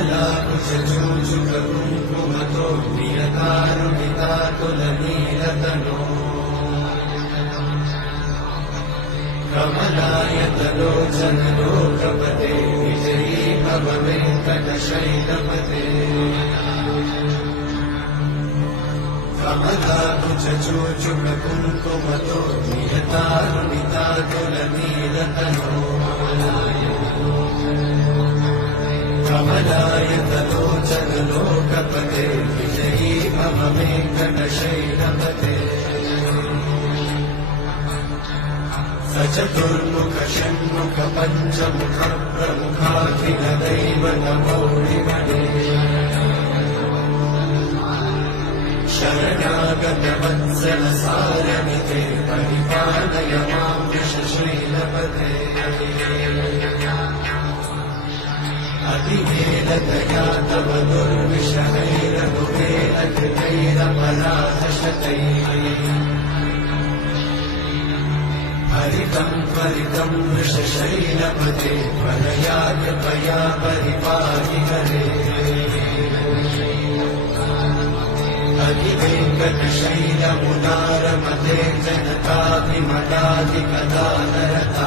कमलाकुचूचुककुङ्कुमतो नियतारुणितातुलनीलतनो कमलायतलोचनलोकपते विजयी भव वेङ्कटशैलपते कमलाकुचूचुककुङ्कुमतो नियतारुणितातुलनीलतनो कमलायतलोचनलोकपते विजयी भव वेङ्कटशैलपते सचतुर्मुख षण्मुख पञ्चमुख प्रमुखाखिल दैवतमौलिमणे शरणागत वत्सल सारमिते परिपालय मां वृषशैलपते अतिवेदतया तव दुर्विषहैरनुवेदकृतैरपराधशतैः हरितं त्वरितं वृषशैलपते त्वरया कृपया परिपाहि हरे अधिवेङ्कटशैलमुदारमते जनताभिमताधिकदानरता